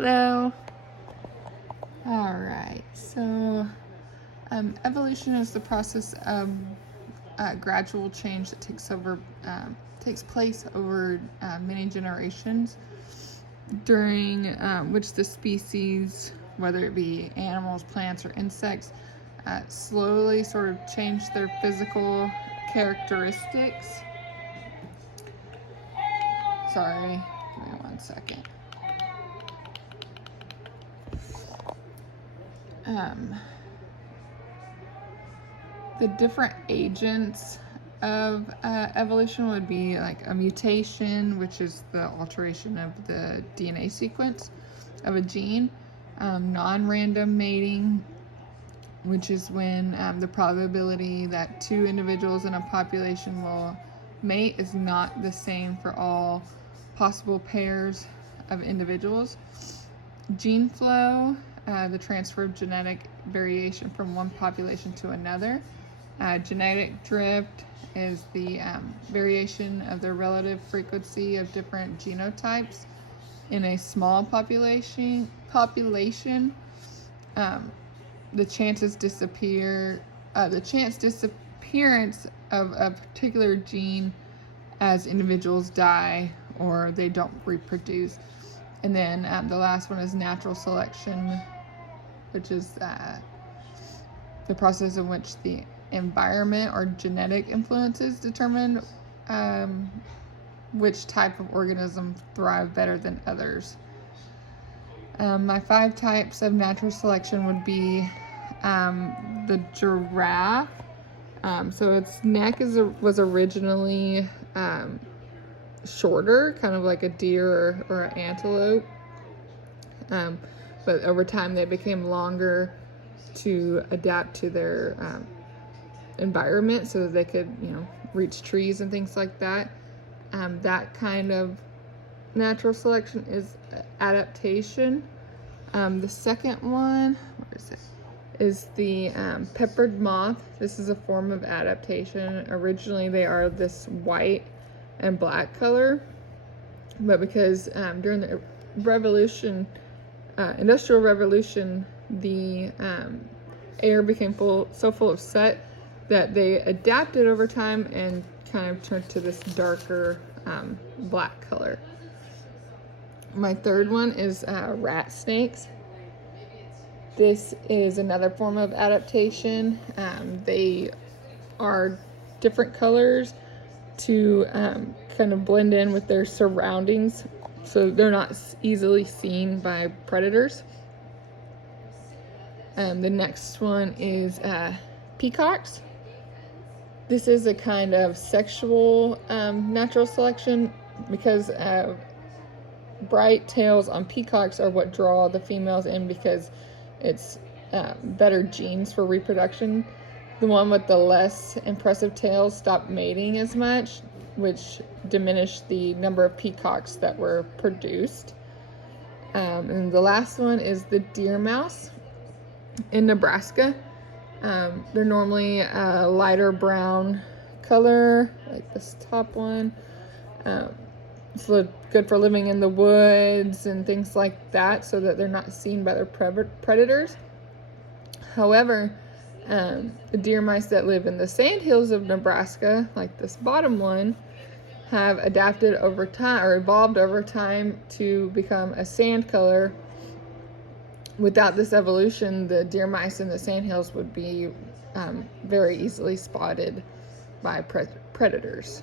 Hello. All right, so evolution is the process of gradual change that takes place over many generations, during which the species, whether it be animals, plants, or insects, slowly sort of change their physical characteristics. Sorry, give me 1 second. The different agents of evolution would be like a mutation, which is the alteration of the DNA sequence of a gene, non-random mating, which is when the probability that two individuals in a population will mate is not the same for all possible pairs of individuals. Gene flow, the transfer of genetic variation from one population to another. Genetic drift is the variation of the relative frequency of different genotypes in a small population. The chance disappearance of a particular gene as individuals die or they don't reproduce. And then the last one is natural selection, which is the process in which the environment or genetic influences determine which type of organism thrive better than others. My 5 types of natural selection would be the giraffe. So its neck was originally shorter, kind of like a deer or an antelope. But over time they became longer to adapt to their environment so that they could, reach trees and things like that. That kind of natural selection is adaptation. The second one, where is it? Is the peppered moth. This is a form of adaptation. Originally they are this white and black color, but because during the Industrial Revolution, the air became so full of soot that they adapted over time and kind of turned to this darker black color. My third one is rat snakes. This is another form of adaptation. They are different colors to kind of blend in with their surroundings, so they're not easily seen by predators. The next one is peacocks. This is a kind of sexual natural selection because bright tails on peacocks are what draw the females in because it's better genes for reproduction. The one with the less impressive tails stopped mating as much, which diminished the number of peacocks that were produced. And the last one is the deer mouse in Nebraska. They're normally a lighter brown color, like this top one. It's good for living in the woods and things like that so that they're not seen by their predators. However, the deer mice that live in the sandhills of Nebraska, like this bottom one, have adapted over time or evolved over time to become a sand color. Without this evolution, the deer mice in the sandhills would be very easily spotted by predators.